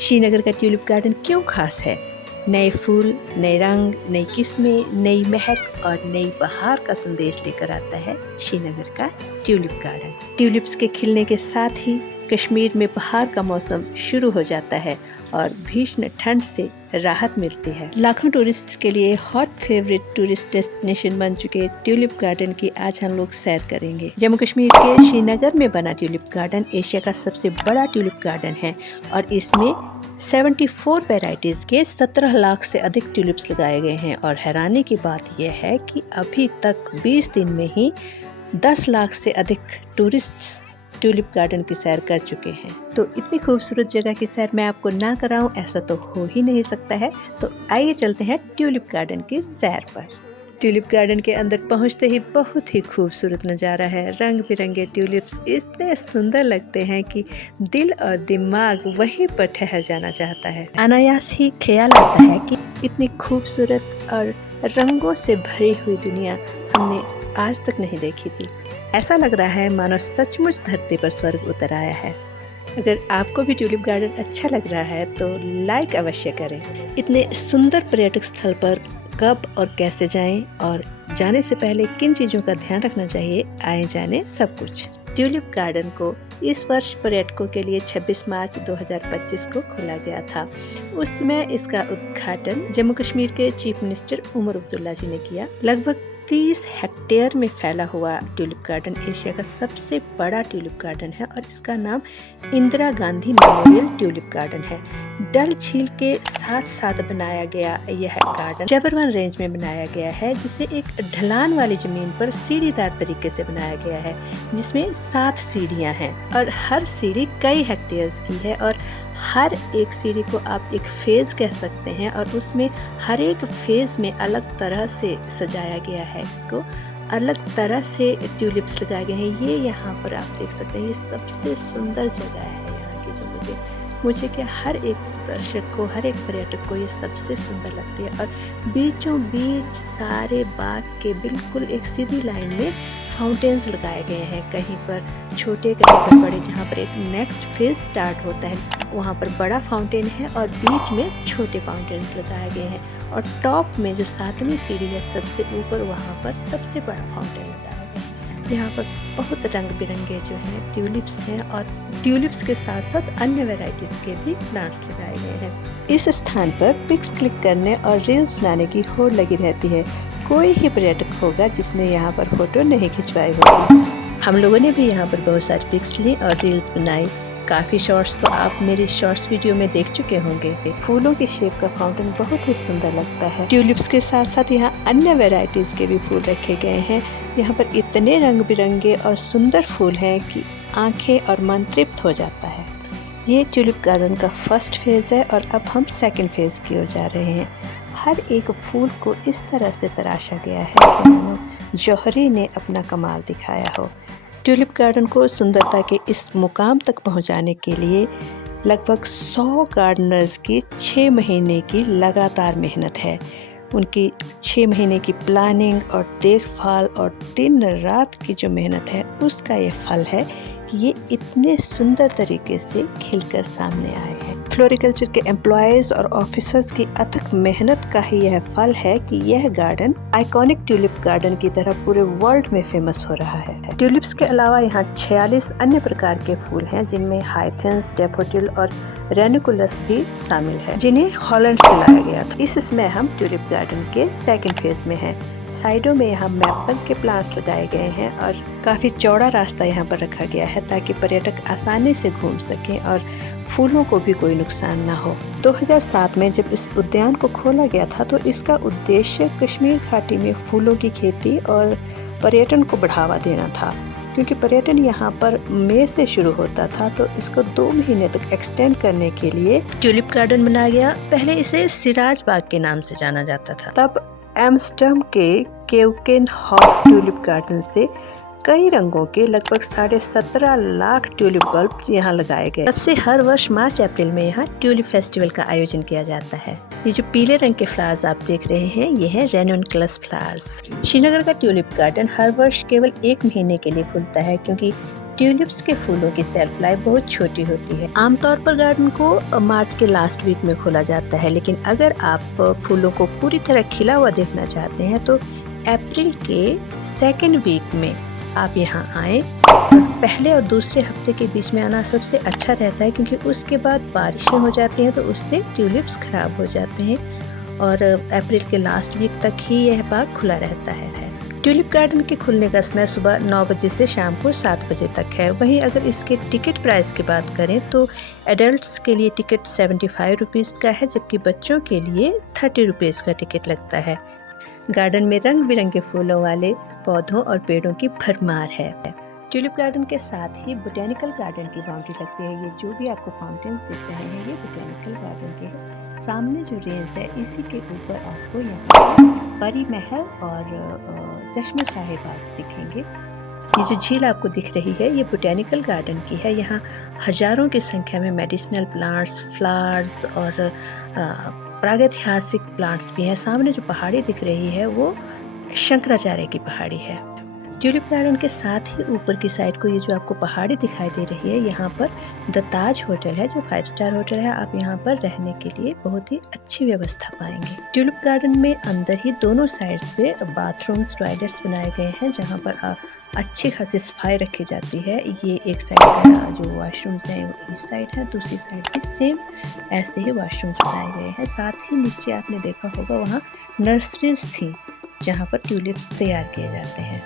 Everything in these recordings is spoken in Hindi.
श्रीनगर का ट्यूलिप गार्डन क्यों खास है? नए फूल, नए रंग, नई किस्में, नई महक और नई बहार का संदेश लेकर आता है श्रीनगर का ट्यूलिप गार्डन। ट्यूलिप्स के खिलने के साथ ही कश्मीर में बहार का मौसम शुरू हो जाता है और भीषण ठंड से राहत मिलती है। लाखों टूरिस्ट के लिए हॉट फेवरेट टूरिस्ट डेस्टिनेशन बन चुके ट्यूलिप गार्डन की आज हम लोग सैर करेंगे। जम्मू कश्मीर के श्रीनगर में बना ट्यूलिप गार्डन एशिया का सबसे बड़ा ट्यूलिप गार्डन है और इसमें 74 वैरायटीज के 17 लाख से अधिक ट्यूलिप्स लगाए गए हैं। और हैरानी की बात यह है कि अभी तक 20 दिन में ही 10 लाख से अधिक टूरिस्ट ट्यूलिप गार्डन की सैर कर चुके हैं। तो इतनी खूबसूरत जगह की सैर मैं आपको ना कराऊं ऐसा तो हो ही नहीं सकता है। तो आइए चलते हैं ट्यूलिप गार्डन की सैर पर। ट्यूलिप गार्डन के अंदर पहुंचते ही बहुत ही खूबसूरत नज़ारा है। रंग बिरंगे ट्यूलिप्स इतने सुंदर लगते हैं कि दिल और दिमाग वहीं पर ठहर जाना चाहता है। अनायास ही ख्याल आता है कि इतनी खूबसूरत और रंगों से भरी हुई दुनिया हमने आज तक नहीं देखी थी। ऐसा लग रहा है मानो सचमुच धरती पर स्वर्ग उतर आया है। अगर आपको भी ट्यूलिप गार्डन अच्छा लग रहा है तो लाइक अवश्य करें। इतने सुंदर पर्यटक स्थल पर कब और कैसे जाएं और जाने से पहले किन चीज़ों का ध्यान रखना चाहिए, आए जाने सब कुछ। ट्यूलिप गार्डन को इस वर्ष पर्यटकों के लिए 26 मार्च 2025 को खोला गया था। उसमें इसका उद्घाटन जम्मू कश्मीर के चीफ मिनिस्टर उमर अब्दुल्ला जी ने किया। लगभग 30 हेक्टेयर में फैला हुआ ट्यूलिप गार्डन एशिया का सबसे बड़ा ट्यूलिप गार्डन है और इसका नाम Indira Gandhi memorial tulip garden है। डल झील के साथ साथ बनाया गया यह गार्डन जबरवन रेंज में बनाया गया है, जिसे एक ढलान वाली जमीन पर सीढ़ीदार तरीके से बनाया गया है, जिसमें 7 सीढ़ियां हैं और हर सीढ़ी कई हेक्टेयर्स की है और हर एक सीढ़ी को आप एक फेज कह सकते हैं और उसमें हर एक फेज में अलग तरह से सजाया गया है। इसको अलग तरह से ट्यूलिप्स लगाए गए हैं। ये यहाँ पर आप देख सकते हैं, ये सबसे सुंदर जगह है यहाँ की, जो मुझे क्या हर एक दर्शक को, हर एक पर्यटक को ये सबसे सुंदर लगती है। और बीचों बीच सारे बाग के बिल्कुल एक सीधी लाइन में फाउंटेन्स लगाए गए हैं, कहीं पर छोटे कहीं पर बड़े। जहाँ पर एक नेक्स्ट फेज स्टार्ट होता है वहाँ पर बड़ा फाउंटेन है और बीच में छोटे फाउंटेन्स लगाए गए हैं और टॉप में जो 7वीं सीढ़ी है सबसे ऊपर, वहाँ पर सबसे बड़ा फाउंटेन लगाया गया है। यहाँ पर बहुत रंग बिरंगे जो हैं ट्यूलिप्स हैं और ट्यूलिप्स के साथ साथ अन्य वैरायटीज़ के भी प्लांट्स लगाए गए हैं। इस स्थान पर पिक्स क्लिक करने और रील्स बनाने की होड़ लगी रहती है। कोई ही पर्यटक होगा जिसने यहाँ पर फोटो नहीं खिंचवाई होगी। हम लोगों ने भी यहाँ पर बहुत सारी पिक्स ली और रील्स बनाई। काफ़ी शॉर्ट्स तो आप मेरी शॉर्ट्स वीडियो में देख चुके होंगे। फूलों की शेप का फाउंटेन बहुत ही सुंदर लगता है। ट्यूलिप्स के साथ साथ यहाँ अन्य वैरायटीज़ के भी फूल रखे गए हैं। यहाँ पर इतने रंग बिरंगे और सुंदर फूल हैं कि आंखें और मन तृप्त हो जाता है। ये ट्यूलिप गार्डन का फर्स्ट फेज़ है और अब हम सेकंड फेज़ की ओर जा रहे हैं। हर एक फूल को इस तरह से तराशा गया है कि मानो जौहरी ने अपना कमाल दिखाया हो। ट्यूलिप गार्डन को सुंदरता के इस मुकाम तक पहुंचाने के लिए लगभग 100 गार्डनर्स की 6 महीने की लगातार मेहनत है। उनकी 6 महीने की प्लानिंग और देखभाल और दिन रात की जो मेहनत है, उसका ये फल है कि ये इतने सुंदर तरीके से खिलकर सामने आए हैं। फ्लोरिकल्चर के एम्प्लॉयज़ और ऑफिसर्स की अथक मेहनत का ही यह फल है कि यह गार्डन आइकॉनिक ट्यूलिप गार्डन की तरह पूरे वर्ल्ड में फेमस हो रहा है। ट्यूलिप्स के अलावा यहाँ 46 अन्य प्रकार के फूल हैं, जिनमें हाइथिन्स, डैफोडिल और रेनिकुलस भी शामिल है, जिन्हें हॉलैंड से लाया गया था। इस समय हम ट्यूलिप गार्डन के सेकंड फेज में हैं। साइडों में यहाँ मैपल के प्लांट्स लगाए गए हैं और काफ़ी चौड़ा रास्ता यहाँ पर रखा गया है ताकि पर्यटक आसानी से घूम सकें और फूलों को भी कोई नुकसान ना हो। 2007 में जब इस उद्यान को खोला गया था तो इसका उद्देश्य कश्मीर घाटी में फूलों की खेती और पर्यटन को बढ़ावा देना था। क्योंकि पर्यटन यहाँ पर मई से शुरू होता था तो इसको 2 महीने तक एक्सटेंड करने के लिए ट्यूलिप गार्डन बनाया गया। पहले इसे सिराज बाग के नाम से जाना जाता था। तब एम्स्टर्डम के केउकेनहॉफ ट्यूलिप गार्डन से कई रंगों के लगभग 17.5 लाख ट्यूलिप बल्ब यहाँ लगाए गए। तब से हर वर्ष मार्च अप्रैल में यहाँ ट्यूलिप फेस्टिवल का आयोजन किया जाता है। ये जो पीले रंग के फ्लावर्स आप देख रहे हैं, ये है रेनुनकुलस फ्लावर्स। श्रीनगर का ट्यूलिप गार्डन हर वर्ष केवल 1 महीने के लिए खुलता है, क्योंकि ट्यूलिप्स के फूलों की सेल्फ लाइफ बहुत छोटी होती है। आमतौर पर गार्डन को मार्च के लास्ट वीक में खोला जाता है, लेकिन अगर आप फूलों को पूरी तरह खिला हुआ देखना चाहते हैं तो अप्रैल के सेकेंड वीक में आप यहाँ आएँ। पहले और दूसरे हफ्ते के बीच में आना सबसे अच्छा रहता है, क्योंकि उसके बाद बारिशें हो जाती हैं तो उससे ट्यूलिप्स खराब हो जाते हैं, और अप्रैल के लास्ट वीक तक ही यह बाग खुला रहता है। ट्यूलिप गार्डन के खुलने का समय सुबह 9 बजे से शाम को 7 बजे तक है। वहीं अगर इसके टिकट प्राइस की बात करें तो एडल्ट्स के लिए टिकट 75 रुपीज़ का है, जबकि बच्चों के लिए 30 रुपीज़ का टिकट लगता है। गार्डन में रंग बिरंगे फूलों वाले पौधों और पेड़ों की भरमार है। ट्यूलिप गार्डन के साथ ही बोटेनिकल गार्डन की बाउंड्री लगती है। ये जो भी आपको फाउंटेन्स दिख रहे हैं ये बोटेनिकल गार्डन के हैं। सामने जो रेंज है इसी के ऊपर आपको यहाँ परी महल और चश्मा-शाही बाग दिखेंगे। ये जो झील आपको दिख रही है ये बोटेनिकल गार्डन की है। यहाँ हजारों की संख्या में मेडिसिनल प्लांट्स, फ्लावर्स और प्रागैतिहासिक प्लांट्स भी हैं। सामने जो पहाड़ी दिख रही है वो शंकराचार्य की पहाड़ी है। ट्यूलिप गार्डन के साथ ही ऊपर की साइड को ये जो आपको पहाड़ी दिखाई दे रही है, यहाँ पर द ताज होटल है जो 5 स्टार होटल है। आप यहाँ पर रहने के लिए बहुत ही अच्छी व्यवस्था पाएंगे। ट्यूलिप गार्डन में अंदर ही दोनों साइड्स पे बाथरूम्स, टॉयलेट्स बनाए गए हैं, जहाँ पर अच्छी खासी सफाई रखी जाती है। ये एक साइड का जो वॉशरूम्स हैं इस साइड है, दूसरी साइड भी सेम ऐसे ही वॉशरूम्स बनाए गए हैं। साथ ही नीचे आपने देखा होगा वहाँ नर्सरीज थी जहाँ पर ट्यूलिप्स तैयार किए जाते हैं।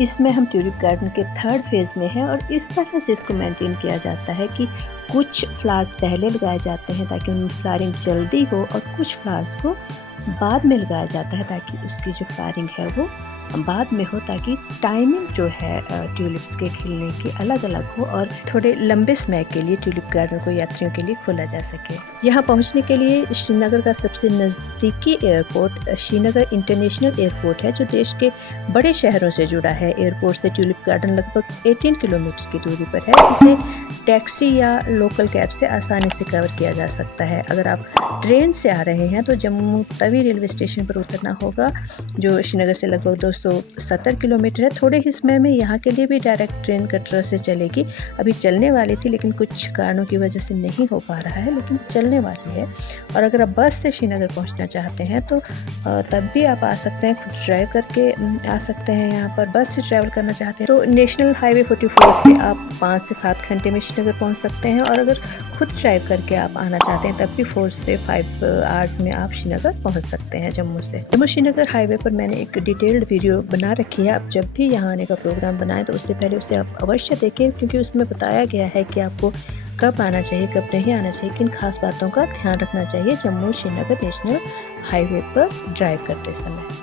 इसमें हम ट्यूलिप गार्डन के 3rd फेज़ में हैं और इस तरह से इसको मेंटेन किया जाता है कि कुछ फ्लावर्स पहले लगाए जाते हैं ताकि उनमें फ्लावरिंग जल्दी हो, और कुछ फ्लावर्स को बाद में लगाया जाता है ताकि उसकी जो फ्लावरिंग है वो बाद में हो, ताकि टाइमिंग जो है ट्यूलिप्स के खिलने की अलग अलग हो और थोड़े लंबे समय के लिए ट्यूलिप गार्डन को यात्रियों के लिए खोला जा सके। यहाँ पहुँचने के लिए श्रीनगर का सबसे नज़दीकी एयरपोर्ट श्रीनगर इंटरनेशनल एयरपोर्ट है, जो देश के बड़े शहरों से जुड़ा है। एयरपोर्ट से ट्यूलिप गार्डन लगभग 18 किलोमीटर की दूरी पर है, जिसे टैक्सी या लोकल कैब से आसानी से कवर किया जा सकता है। अगर आप ट्रेन से आ रहे हैं तो जम्मू तवी रेलवे स्टेशन पर उतरना होगा, जो श्रीनगर से लगभग 270 किलोमीटर है। थोड़े ही समय में यहाँ के लिए भी डायरेक्ट ट्रेन कटरा से चलेगी। अभी चलने वाली थी लेकिन कुछ कारणों की वजह से नहीं हो पा रहा है, लेकिन चलने वाली है। और अगर आप बस से श्रीनगर पहुँचना चाहते हैं तो तब भी आप आ सकते हैं, खुद ड्राइव करके आ सकते हैं। यहाँ पर बस से ट्रैवल करना चाहते हैं तो नेशनल हाईवे 44 से आप 5 से 7 घंटे में श्रीनगर पहुँच सकते हैं, और अगर खुद ड्राइव करके आप आना चाहते हैं तब भी 4 से 5 आवर्स में आप श्रीनगर पहुँच सकते हैं जम्मू से। जम्मू श्रीनगर हाईवे पर मैंने एक डिटेल्ड वीडियो बना रखी है। आप जब भी यहाँ आने का प्रोग्राम बनाएं तो उससे पहले उसे आप अवश्य देखें, क्योंकि उसमें बताया गया है कि आपको कब आना चाहिए, कब नहीं आना चाहिए, किन खास बातों का ध्यान रखना चाहिए जम्मू श्रीनगर नेशनल हाईवे पर ड्राइव करते समय।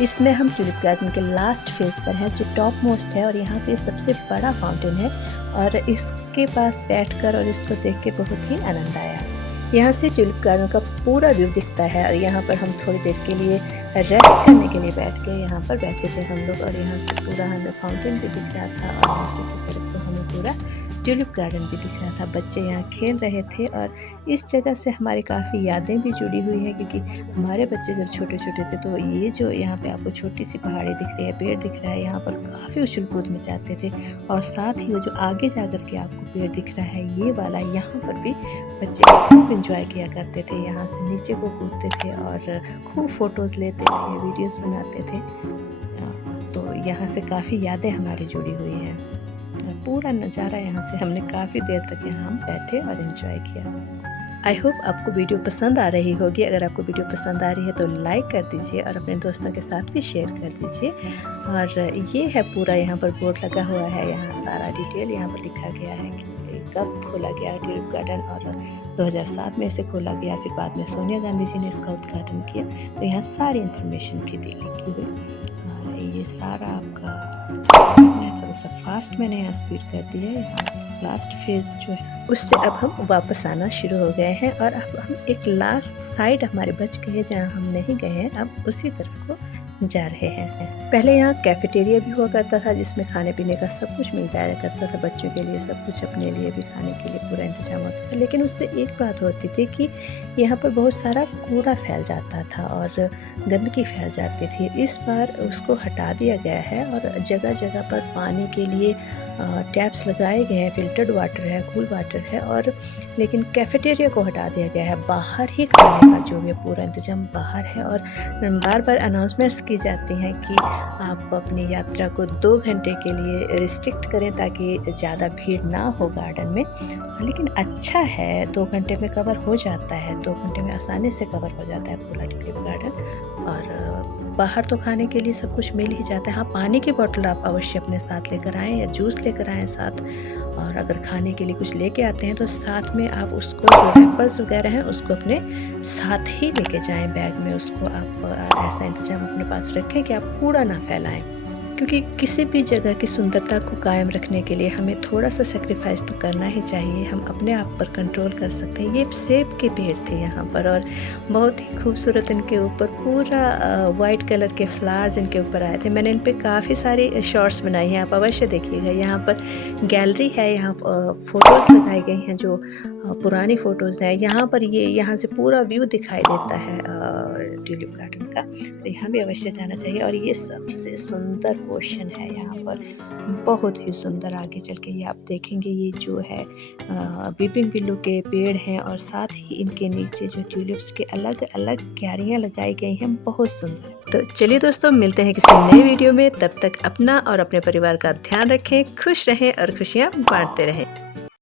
इसमें हम ट्यूलिप गार्डन के लास्ट फेज़ पर हैं जो टॉप मोस्ट है, और यहाँ पे सबसे बड़ा फाउंटेन है, और इसके पास बैठकर और इसको देख के बहुत ही आनंद आया। यहाँ से ट्यूलिप गार्डन का पूरा व्यू दिखता है, और यहाँ पर हम थोड़ी देर के लिए रेस्ट करने के लिए बैठ के यहाँ पर बैठे थे हम लोग, और यहाँ से पूरा हमें फाउंटेन भी दिख रहा था और नीचे की तरफ तो हमें पूरा ट्यूलिप गार्डन भी दिख रहा था। बच्चे यहाँ खेल रहे थे, और इस जगह से हमारी काफ़ी यादें भी जुड़ी हुई है, क्योंकि हमारे बच्चे जब छोटे छोटे थे तो ये जो यहाँ पे आपको छोटी सी पहाड़ी दिख रही है, पेड़ दिख रहा है, यहाँ पर काफ़ी उछल कूद मचाते थे। और साथ ही वो जो आगे जा कर के आपको पेड़ दिख रहा है ये वाला, यहाँ पर भी बच्चे खूब इंजॉय किया करते थे। यहाँ से नीचे को कूदते थे और खूब फ़ोटोज़ लेते थे, वीडियोज़ बनाते थे। तो यहाँ से काफ़ी यादें हमारी जुड़ी हुई हैं। पूरा नज़ारा यहाँ से हमने काफ़ी देर तक यहाँ हम बैठे और एंजॉय किया। आई होप आपको वीडियो पसंद आ रही होगी। अगर आपको वीडियो पसंद आ रही है तो लाइक कर दीजिए और अपने दोस्तों के साथ भी शेयर कर दीजिए। और ये है पूरा यहाँ पर बोर्ड लगा हुआ है, यहाँ सारा डिटेल यहाँ पर लिखा गया है कि कब खोला गया ट्यूलिप गार्डन, और 2007 में इसे खोला गया, फिर बाद में सोनिया गांधी जी ने इसका उद्घाटन किया। तो यहाँ सारी इन्फॉर्मेशन की लिखी हुई, और ये सारा आपका थोड़ा सा फास्ट मैंने यहाँ स्पीड कर दिया है। यहाँ लास्ट फेज़ जो है उससे अब हम वापस आना शुरू हो गए हैं, और अब हम एक लास्ट साइड हमारे बच गए जहाँ हम नहीं गए हैं, अब उसी तरफ को जा रहे हैं। पहले यहाँ कैफेटेरिया भी हुआ करता था जिसमें खाने पीने का सब कुछ मिल जाया करता था, बच्चों के लिए सब कुछ, अपने लिए भी खाने के लिए पूरा इंतजाम होता था। लेकिन उससे एक बात होती थी कि यहाँ पर बहुत सारा कूड़ा फैल जाता था और गंदगी फैल जाती थी। इस बार उसको हटा दिया गया है और जगह जगह पर पानी के लिए टैप्स लगाए गए हैं, फिल्टर्ड वाटर है, कूल वाटर है। और लेकिन कैफेटेरिया को हटा दिया गया है, बाहर ही खाने का जो है पूरा इंतजाम बाहर है। और बार बार अनाउंसमेंट्स की जाती हैं कि आप अपनी यात्रा को 2 घंटे के लिए रिस्ट्रिक्ट करें ताकि ज़्यादा भीड़ ना हो गार्डन में। लेकिन अच्छा है, 2 घंटे में कवर हो जाता है, 2 घंटे में आसानी से कवर हो जाता है पूरा ट्यूलिप गार्डन। और बाहर तो खाने के लिए सब कुछ मिल ही जाता है। हाँ, पानी की बोतल आप अवश्य अपने साथ लेकर आएँ या जूस लेकर आएँ साथ। और अगर खाने के लिए कुछ लेके आते हैं तो साथ में आप उसको जो रैपर्स वगैरह हैं उसको अपने साथ ही लेके जाएं बैग में। उसको आप ऐसा इंतजाम अपने पास रखें कि आप कूड़ा ना फैलाएं, क्योंकि किसी भी जगह की सुंदरता को कायम रखने के लिए हमें थोड़ा सा सेक्रीफाइस तो करना ही चाहिए। हम अपने आप पर कंट्रोल कर सकते हैं। ये सेब के पेड़ थे यहाँ पर और बहुत ही खूबसूरत इनके ऊपर पूरा वाइट कलर के फ्लावर्स इनके ऊपर आए थे। मैंने इन पे काफ़ी सारी शॉर्ट्स बनाई हैं, आप अवश्य देखिएगा। यहाँ पर गैलरी है, यहाँ फ़ोटोज़ लगाई गई हैं जो पुरानी फ़ोटोज़ हैं। यहाँ पर ये यहाँ से पूरा व्यू दिखाई देता है ट्यूलिप गार्डन का, तो यहाँ भी अवश्य जाना चाहिए। और ये सबसे सुंदर पोर्शन है यहाँ पर, बहुत ही सुंदर। आगे चल के ये आप देखेंगे, ये जो है वीपिंग विलो के पेड़ हैं और साथ ही इनके नीचे जो ट्यूलिप्स के अलग अलग क्यारियाँ लगाई गई हैं, बहुत सुंदर। तो चलिए दोस्तों, मिलते हैं किसी नए वीडियो में। तब तक अपना और अपने परिवार का ध्यान रखें, खुश रहें और खुशियाँ बांटते रहें।